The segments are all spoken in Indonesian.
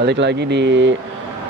balik lagi di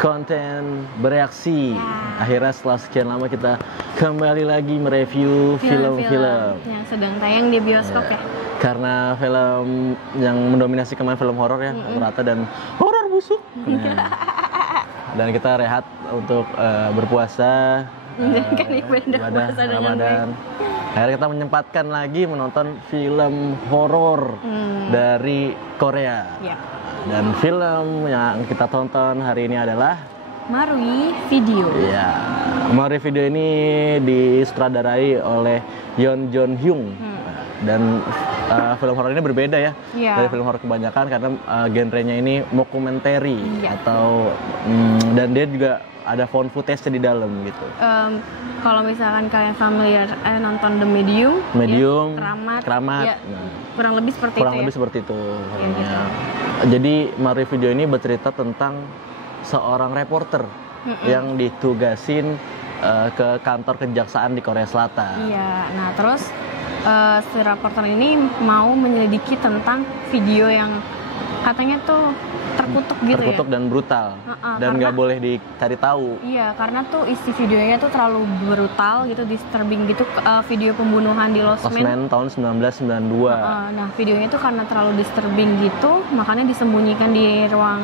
konten bereaksi. Akhirnya setelah sekian lama kita kembali lagi mereview film-film yang sedang tayang di bioskop ya. Karena film yang mendominasi kemarin film horor ya, rata dan horor busuk. Dan kita rehat untuk berpuasa, ibadah Ramadan. Akhirnya kita menyempatkan lagi menonton film horor dari Korea. Dan film yang kita tonton hari ini adalah Marui Video. Ya, Marui Video ini disutradarai oleh Yeon John Hyung. Dan film horor ini berbeda ya dari film horor kebanyakan karena genrenya ini mockumentary atau dan dia juga ada found footage di dalam gitu. Kalau misalkan kalian familiar nonton The Medium, Keramat, ya, kurang lebih seperti itu. Ya. Jadi Marui Video ini bercerita tentang seorang reporter yang ditugasin ke kantor kejaksaan di Korea Selatan. Iya, nah terus si reporter ini mau menyelidiki tentang video yang katanya tuh terkutuk dan brutal dan nggak boleh dicari tahu. Iya, karena tuh isi videonya tuh terlalu brutal gitu, disturbing gitu, video pembunuhan di Losmen tahun 1992. Nah videonya tuh karena terlalu disturbing gitu, makanya disembunyikan di ruang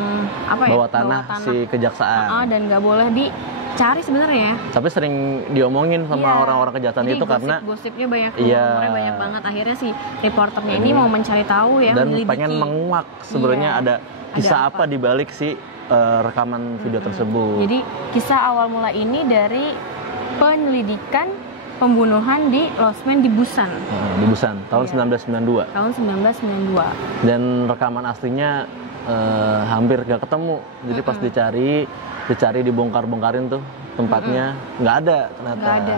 bawah tanah si kejaksaan. Dan nggak boleh dicari sebenarnya. Tapi sering diomongin sama orang-orang kejaksaan itu karena gosipnya banyak, rumornya banyak banget. Akhirnya si reporternya ini mau mencari tahu ya, dan pengen menguak sebenarnya ada kisah apa di balik si rekaman video tersebut. Jadi kisah awal mula ini dari penyelidikan pembunuhan di Losmen di Busan. Di Busan tahun 1992. Tahun 1992. Dan rekaman aslinya hampir gak ketemu. Jadi pas dicari dibongkar-bongkarin tuh tempatnya nggak ada ternyata. Nggak ada,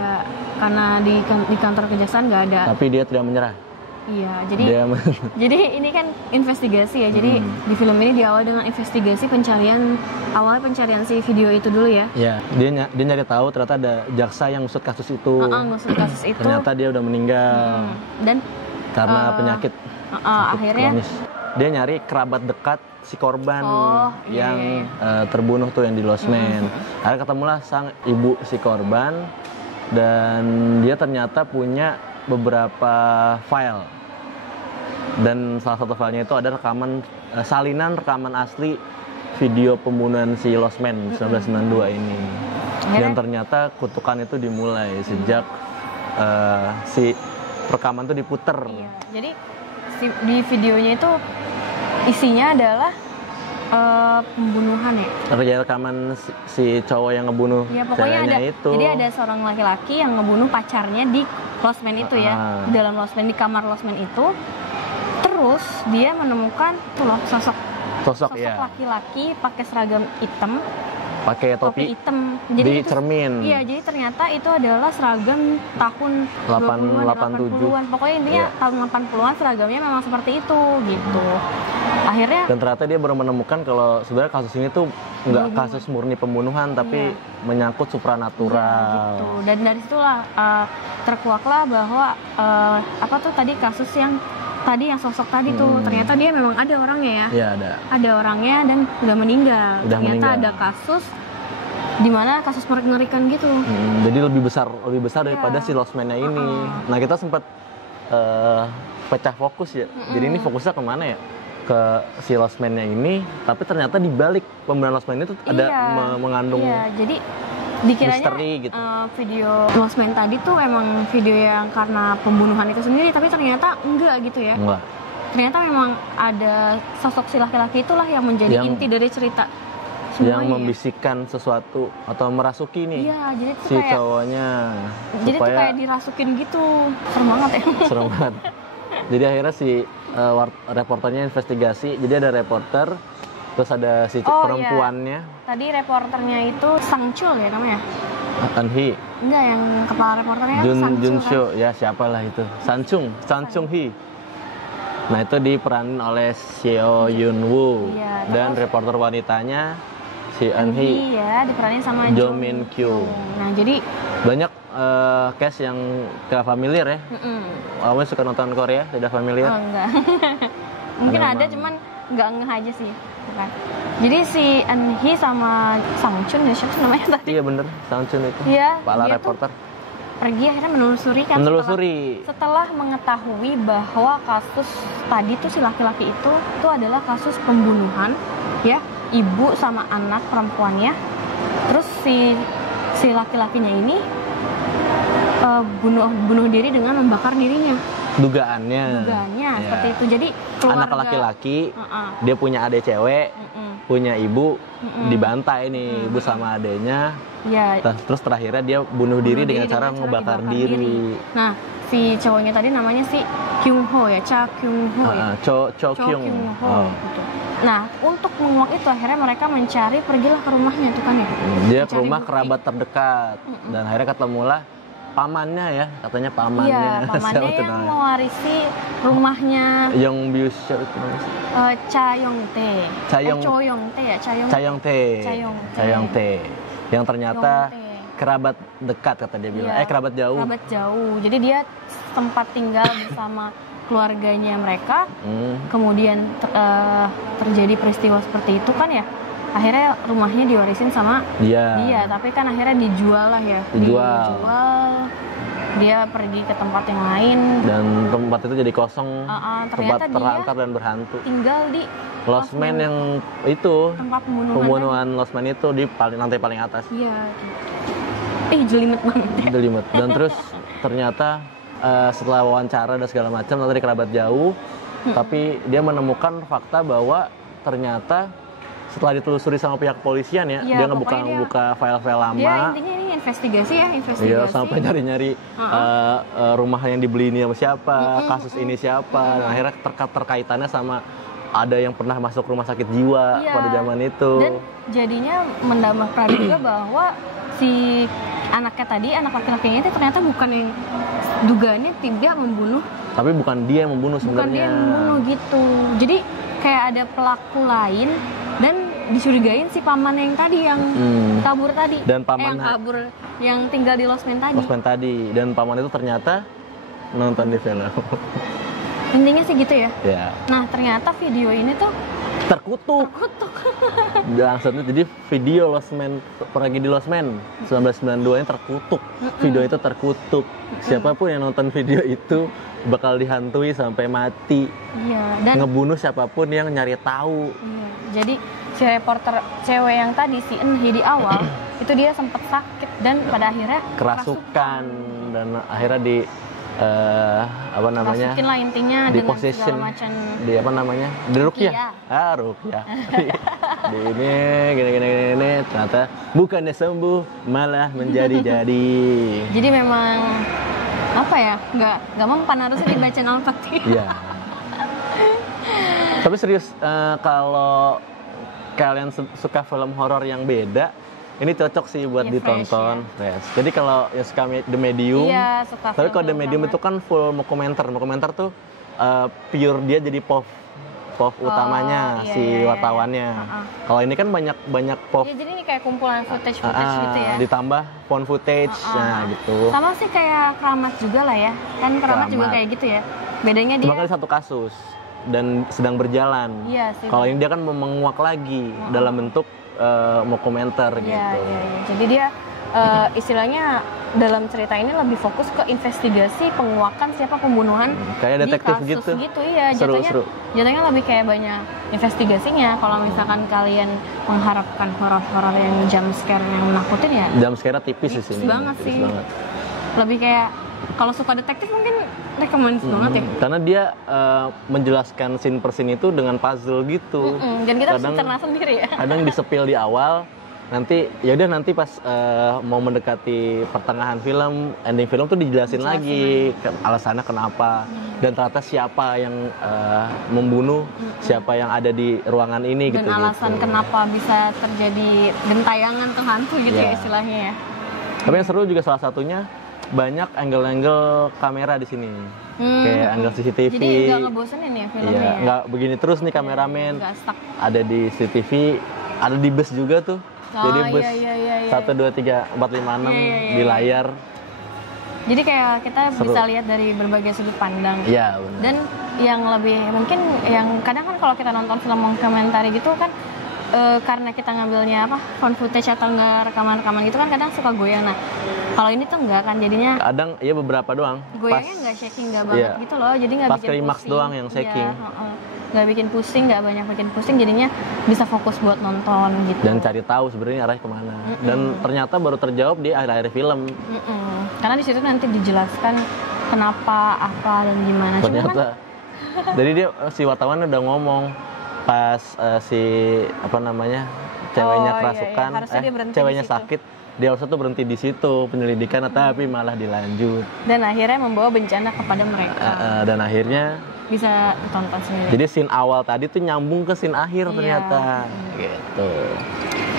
karena di kantor kejaksaan nggak ada. Tapi dia tidak menyerah. Iya, jadi ini kan investigasi ya. Jadi di film ini diawali dengan investigasi pencarian si video itu dulu ya. Iya, dia nyari tahu ternyata ada jaksa yang ngusut kasus itu. Ngusut kasus itu. Ternyata dia udah meninggal. Dan karena penyakit. Akhirnya kronis. Dia nyari kerabat dekat si korban yang terbunuh tuh yang di Losmen. Akhirnya ketemulah sang ibu si korban dan dia ternyata punya beberapa file. Dan salah satu filenya itu ada salinan rekaman asli video pembunuhan si Losmen 1992 ini. Dan ternyata kutukan itu dimulai sejak si rekaman itu diputer. Iya, jadi di videonya itu isinya adalah pembunuhan ya. Rekaman si cowok yang ngebunuh ceweknya itu. Jadi ada seorang laki-laki yang ngebunuh pacarnya di Losmen itu ya, dalam Losmen, di kamar Losmen itu. Terus dia menemukan sosok laki-laki pakai seragam hitam, pakai topi hitam. Jadi di cermin. Iya, jadi ternyata itu adalah seragam tahun 80-an. Pokoknya intinya tahun 80-an seragamnya memang seperti itu gitu. Akhirnya dan ternyata dia baru menemukan kalau sebenarnya kasus ini tuh nggak kasus murni pembunuhan tapi menyangkut supranatural. Gitu. Dan dari situlah terkuaklah bahwa kasus yang sosok tadi tuh ternyata dia memang ada orangnya ya. Iya, ada orangnya dan udah meninggal. Ternyata ada kasus di mana kasus mengerikan gitu. Jadi lebih besar daripada si Losmen-nya ini. Nah, kita sempat pecah fokus ya. Jadi ini fokusnya kemana ya? Ke si Losmen-nya ini, tapi ternyata di balik pembunuhan Losmen itu ada mengandung jadi dikiranya misteri gitu. Video Losmen tadi tuh emang video yang karena pembunuhan itu sendiri, tapi ternyata enggak gitu ya. Enggak. Ternyata memang ada sosok si laki-laki itulah yang menjadi inti dari cerita semuanya. Yang membisikkan sesuatu atau merasuki nih jadi si cowoknya. Jadi tuh kayak dirasukin gitu. Serem banget ya. Serem banget. Jadi akhirnya si reporternya investigasi. Jadi ada reporter, terus ada si perempuannya. Tadi reporternya itu Sang Chul ya namanya? Hee. Enggak, yang kepala reporternya Jun Seo kan? Ya siapalah itu. San Chung Hee. Nah itu diperanin oleh Seo Yun Woo. Dan reporter wanitanya si Eun Hee ya, diperanin sama Jo Min Kyu. Nah jadi banyak cast yang gak familiar ya. Kamu suka nonton Korea, tidak familiar? Enggak. Mungkin ada, cuman nggak ngeh aja sih. gitu kan. Jadi si Eun-hee sama Sang-chun ya, siapa namanya tadi? Iya bener, Sang-chun itu. Iya, kepala reporter. Pergi akhirnya menelusuri kan. Setelah mengetahui bahwa kasus tadi tuh si laki-laki itu adalah kasus pembunuhan ya, ibu sama anak perempuannya. Terus si laki-lakinya ini bunuh diri dengan membakar dirinya. Dugaannya ya. Seperti itu. Jadi keluarga, anak laki-laki, dia punya adik cewek, punya ibu, dibantai nih ibu sama adeknya. Ya. Terus terakhirnya dia bunuh diri dengan cara ngebakar diri. Nah, si cowoknya tadi namanya si Kyung-ho ya, Cha Kyung-ho ya. Cho Kyung-ho. Gitu. Nah, untuk menguak itu akhirnya mereka pergilah ke rumahnya itu kan ya. Dia ke rumah kerabat terdekat dan akhirnya ketemulah pamannya ya, katanya pamannya. Iya, pamannya yang mewarisi rumahnya. Yang biasa itu namanya. Cha Yong-tae. Cha Yong-tae. Yang ternyata kerabat dekat kata dia bilang. Kerabat jauh. Kerabat jauh. Jadi dia sempat tinggal bersama keluarganya mereka. Kemudian terjadi peristiwa seperti itu kan ya. Akhirnya rumahnya diwarisin sama dia, tapi kan akhirnya dijual lah ya. Dijual. Dia pergi ke tempat yang lain dan tempat itu jadi kosong, tempat terlantar dan berhantu. Tinggal di Lost Man yang itu, tempat pembunuhan Lost Man itu di lantai paling atas. Iya. Jelimet banget. Jelimet. Dan terus ternyata setelah wawancara dan segala macam, nanti kerabat jauh, tapi dia menemukan fakta bahwa ternyata setelah ditelusuri sama pihak kepolisian ya, dia ngebuka file-file lama. Dia intinya ini investigasi. Iya, sampai nyari-nyari rumah yang dibeli ini sama siapa, kasus ini siapa, dan akhirnya terkaitannya sama ada yang pernah masuk rumah sakit jiwa pada zaman itu. Dan jadinya menambah praduga bahwa si anaknya tadi, anak laki-lakinya itu ternyata bukan yang dugaannya tidak membunuh. Tapi bukan dia yang membunuh sebenarnya. Bukan dia yang membunuh gitu. Jadi kayak ada pelaku lain dan dicurigain si paman yang tadi yang kabur tadi. Dan paman yang kabur yang tinggal di Lost Man tadi. Dan paman itu ternyata nonton di film. Intinya sih gitu ya. Yeah. Nah, ternyata video ini tuh terkutuk. Jadi video Lost Man, pergi di Lost Man 1992 ini terkutuk. Video itu terkutuk. Siapapun yang nonton video itu bakal dihantui sampai mati. Iya, dan ngebunuh siapapun yang nyari tahu. Iya. Jadi si reporter cewek yang tadi si Eun-hee di awal itu dia sempat sakit dan pada akhirnya kerasukan dan akhirnya di masukin lah intinya di dengan possession, segala macam di di ruqyah. Ruqyah. di gini ternyata bukannya sembuh malah menjadi-jadi. Jadi memang apa ya, nggak mempan, harusnya dibaca Al-Fatihah. Iya. Tapi serius, kalau kalian suka film horor yang beda, ini cocok sih buat ditonton. Fresh. Jadi kalau yang suka The Medium, suka. Tapi kalau The Medium itu kan full dokumenter. Dokumenter tuh pure dia jadi POV utamanya wartawannya. Kalau ini kan banyak POV. Jadi ini kayak kumpulan footage gitu ya. Ditambah phone footage, gitu. Sama sih kayak Keramat juga lah ya. Kan Keramat juga kayak gitu ya. Bedanya dia. Cuma kali satu kasus dan sedang berjalan. Iya sih. Kalau ini dia kan menguak lagi dalam bentuk dokumenter gitu. Iya. Jadi dia istilahnya dalam cerita ini lebih fokus ke investigasi penguakan siapa pembunuhan kayak detektif di kasus gitu. Iya, jatuhnya lebih kayak banyak investigasinya. Kalau misalkan kalian mengharapkan horor-horor yang jump scare yang menakutin ya. Jump scare tipis di sini. Banget sih. Lebih kayak kalau suka detektif mungkin rekomendasi banget ya. Karena dia menjelaskan scene per scene itu dengan puzzle gitu. Dan kita harus mencerna sendiri ya. Kadang disepil di awal, nanti pas mau mendekati pertengahan film, ending film tuh dijelasin lagi alasannya kenapa dan ternyata siapa yang membunuh, siapa yang ada di ruangan ini dan gitu. Alasan kenapa bisa terjadi gentayangan tuh hantu gitu ya istilahnya ya. Tapi yang seru juga salah satunya banyak angle-angle kamera di sini. Kayak angle CCTV. Jadi nggak ngebosenin ya filmnya. Iya, nggak begini terus nih kameramen. Ada di CCTV, ada di bus juga tuh. Jadi bus 1, 2, 3, 4, 5, 6 di layar. Jadi kayak kita bisa lihat dari berbagai sudut pandang. Iya, benar. Dan yang lebih mungkin yang kadang kan kalau kita nonton film komentari gitu kan karena kita ngambilnya found footage atau enggak rekaman-rekaman gitu kan kadang suka goyang. Nah, kalau ini tuh enggak kan jadinya kadang iya beberapa doang. Goyangnya enggak shaking enggak banget gitu loh. Jadi enggak bikin pusing. Pas klimaks doang yang shaking. Nggak bikin pusing, nggak banyak bikin pusing, jadinya bisa fokus buat nonton gitu. Dan cari tahu sebenarnya arahnya kemana. Dan ternyata baru terjawab di akhir-akhir film. Karena di situ nanti dijelaskan kenapa, apa dan gimana. Ternyata. Jadi dia si wartawan udah ngomong pas ceweknya kerasukan, ceweknya sakit. Dia harusnya tuh berhenti di situ penyelidikan, tapi malah dilanjut. Dan akhirnya membawa bencana kepada mereka. Dan akhirnya bisa tonton sendiri. Jadi scene awal tadi tuh nyambung ke scene akhir ternyata. Gitu.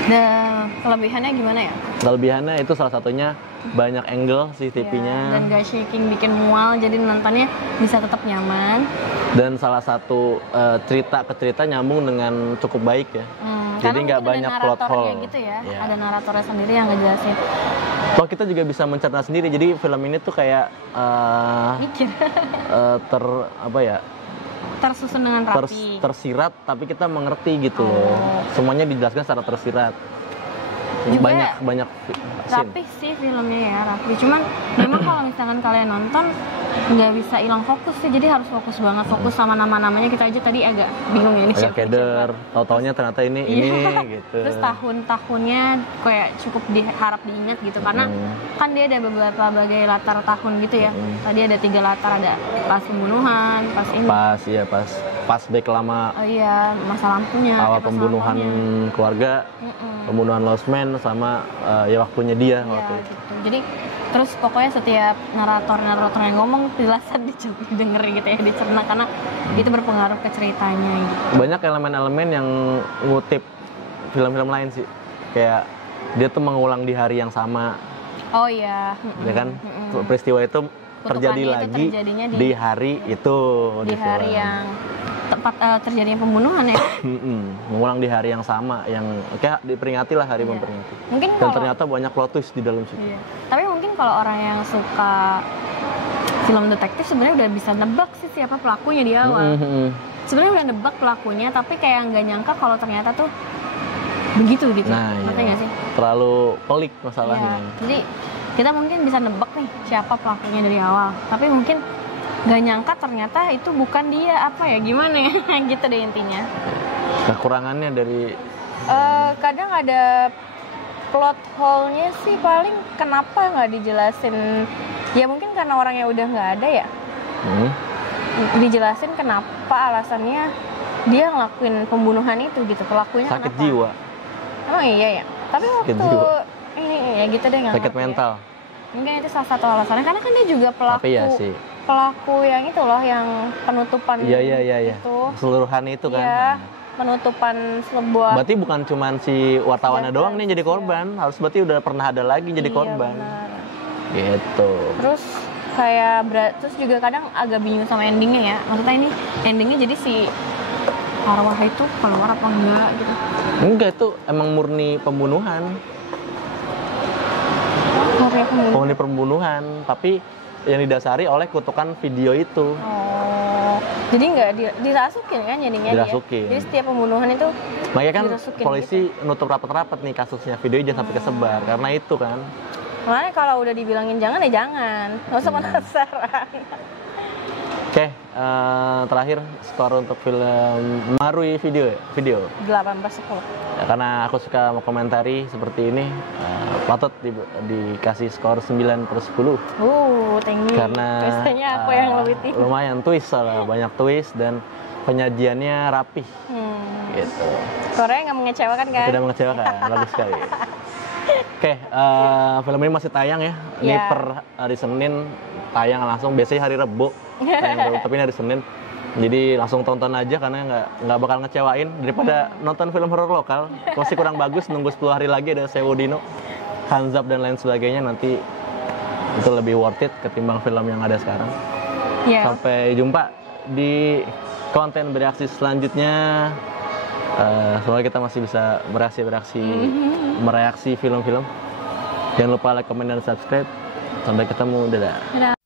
Dan kelebihannya gimana ya? Kelebihannya itu salah satunya banyak angle CCTV-nya. Dan gak shaking bikin mual, jadi nontonnya bisa tetap nyaman. Dan salah satu cerita ke cerita nyambung dengan cukup baik ya. Jadi nggak banyak plot hole. Gitu ya. Ada naratornya sendiri yang ngejelasin. Kalau kita juga bisa mencerna sendiri. Jadi film ini tuh kayak mikir. Tersusun dengan rapi. Tersirat tapi kita mengerti gitu loh. Semuanya dijelaskan secara tersirat. Juga banyak rapi sih filmnya ya, rapi. Cuman memang kalau misalkan kalian nonton nggak bisa hilang fokus sih, jadi harus fokus banget, fokus sama nama-namanya. Kita aja tadi agak bingung ya ini siapa. Tahu-taunya ternyata ini gitu. Terus tahun-tahunnya kayak cukup diharap diingat gitu, karena kan dia ada berbagai latar tahun gitu ya. Tadi ada 3 latar, ada pas pembunuhan, pas ini. Pas back lama. Masa lampunya. Awal pembunuhan keluarga, pembunuhan Losmen sama waktunya dia waktu itu. Gitu. Jadi terus pokoknya setiap narator yang ngomong jelasan didengerin gitu ya, dicerna, karena itu berpengaruh ke ceritanya gitu. Banyak elemen-elemen yang ngutip film-film lain sih, kayak dia tuh mengulang di hari yang sama. Oh iya. Ya kan, peristiwa itu terjadi lagi di hari itu. Di hari yang tempat terjadinya pembunuhan ya. Mengulang di hari yang sama, yang kayak diperingati lah, hari memperingati. Mungkin dan ternyata banyak plot twist di dalam situ. Iya. Tapi mungkin kalau orang yang suka film detektif sebenarnya udah bisa nebak sih siapa pelakunya di awal. Sebenarnya udah nebak pelakunya, tapi kayak nggak nyangka kalau ternyata tuh begitu gitu. Ngerti nggak sih? Terlalu pelik masalahnya. Jadi kita mungkin bisa nebak nih siapa pelakunya dari awal, tapi mungkin nggak nyangka ternyata itu bukan dia, gimana ya gitu deh intinya. Kekurangannya dari kadang ada plot hole-nya sih, paling kenapa nggak dijelasin ya, mungkin karena orangnya udah nggak ada ya. Dijelasin kenapa alasannya dia ngelakuin pembunuhan itu gitu, pelakunya sakit kenapa. Jiwa. Emang iya ya, tapi waktu ini ya gitu deh, nggak sakit mental ya. Mungkin itu salah satu alasannya, karena kan dia juga pelaku. Tapi ya sih, pelaku yang itu loh, yang penutupan itu. Keseluruhan itu kan. Iya, penutupan sebuah. Berarti bukan cuma si wartawannya doang nih jadi korban, harus berarti udah pernah ada lagi jadi korban. Benar. Gitu. Terus kayak terus juga kadang agak bingung sama endingnya ya. Maksudnya ini endingnya jadi si arwah itu keluar apa enggak gitu. Enggak, itu emang murni pembunuhan. Murni pembunuhan, tapi yang didasari oleh kutukan video itu. Oh, jadi nggak dirasukin kan jadinya? Dirasukin. Jadi setiap pembunuhan itu makanya kan polisi gitu. Nutup rapat-rapat nih kasusnya, videonya jangan sampai kesebar karena itu kan. Makanya kalau udah dibilangin jangan ya jangan, nggak usah penasaran. Oke, terakhir skor untuk film Marui video. 18/10. Ya, karena aku suka komentari seperti ini, patut dikasih skor 9/10. Tinggi. Karena biasanya aku yang lebih tinggi. Lumayan twist, banyak twist dan penyajiannya rapih. Gitu. Skornya nggak mengecewakan kan? Tidak mengecewakan, bagus sekali. Oke, film ini masih tayang ya. Ini per hari Senin tayang langsung. Biasanya hari Rebo tayang, tapi ini hari Senin. Jadi langsung tonton aja karena nggak bakal ngecewain daripada nonton film horor lokal. Masih kurang bagus, nunggu 10 hari lagi ada Sewodino, Hanzab dan lain sebagainya, nanti itu lebih worth it ketimbang film yang ada sekarang. Sampai jumpa di konten bereaksi selanjutnya. Semoga kita masih bisa mereaksi film-film. Jangan lupa like, comment, dan subscribe. Sampai ketemu, dadah. Dadah.